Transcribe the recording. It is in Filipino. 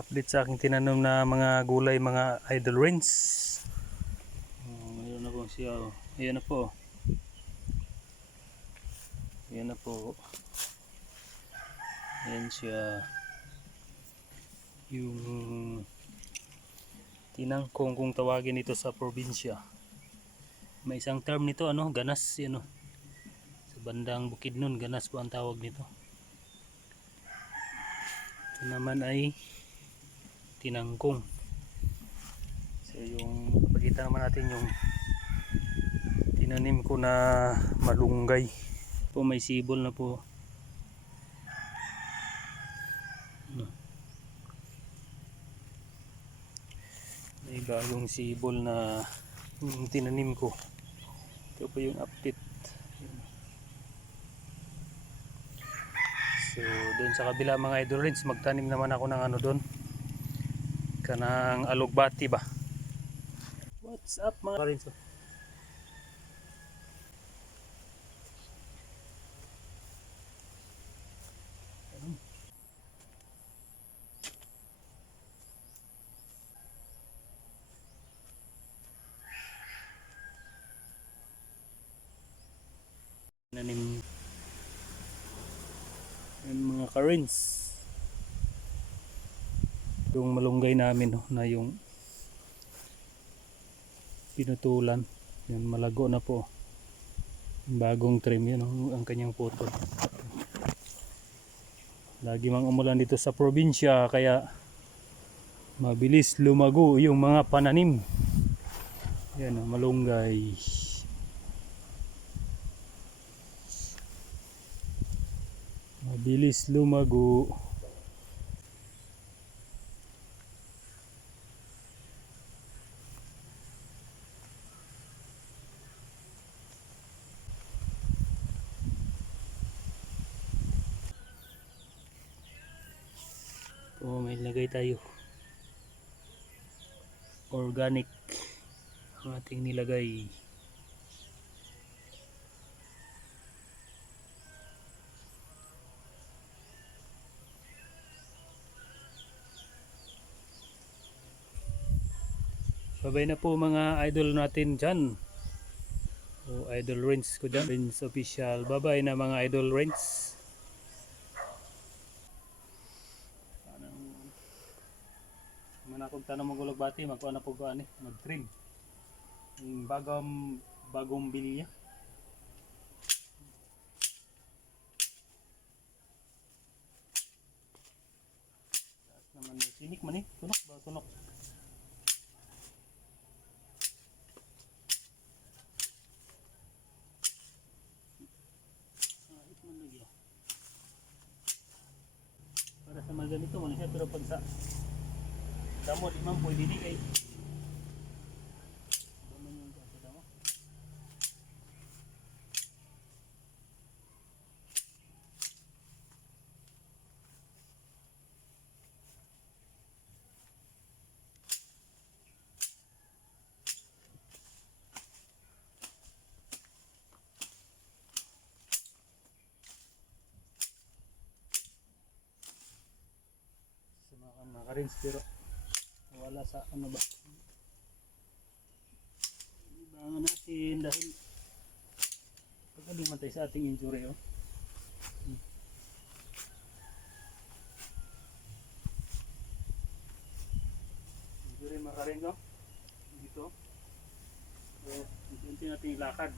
update sa aking tinanom na mga gulay mga idol rains oh, ayun na po siya oh. ayan na po. Ayan na po. Ayan siya. Yung tinangkong kung tawagin ito sa probinsya. May isang term nito ano ganas ano sa bandang Bukidnon ganas po ang tawag nito. Ito naman ay tinangkong. So yung pagkita naman natin yung tinanim ko na malunggay. Po may sibol na po. Ano? may bagong sibol na yung tinanim ko. Ito po yung update. So doon sa kabila mga idol rins magtanim naman ako ng ano doon kanang alugbati ba? What's up mga rins nanim yung mga currents yung malunggay namin no, na yung pinutulan. Yan malago na po. Bagong trim yun oh, ang kanyang putol lagi mang umulan dito sa probinsya kaya mabilis lumago yung mga pananim. Yan oh, malunggay. Mabilis lumago Oh, may lagay tayo. Organic ang ating nilagay. Babay na po mga idol natin dyan. O idol Rins ko dyan. Rins official. Babay na mga idol Rins. Man akong tanong magulog bati, magkuha na po ko ani, mag-trim. Bagong bagong bilya. Taas naman yung sinik man eh, tunok ba tunok. Man. Para sa mga ganito, wala siya pero pag sa Damo di man pwede di kay. Damo yung damo. Sa mga wala sa ano ba ibangan natin dahil pagkaling matay sa ating injury oh. Hmm. injury makarin no dito so unti natin ilakad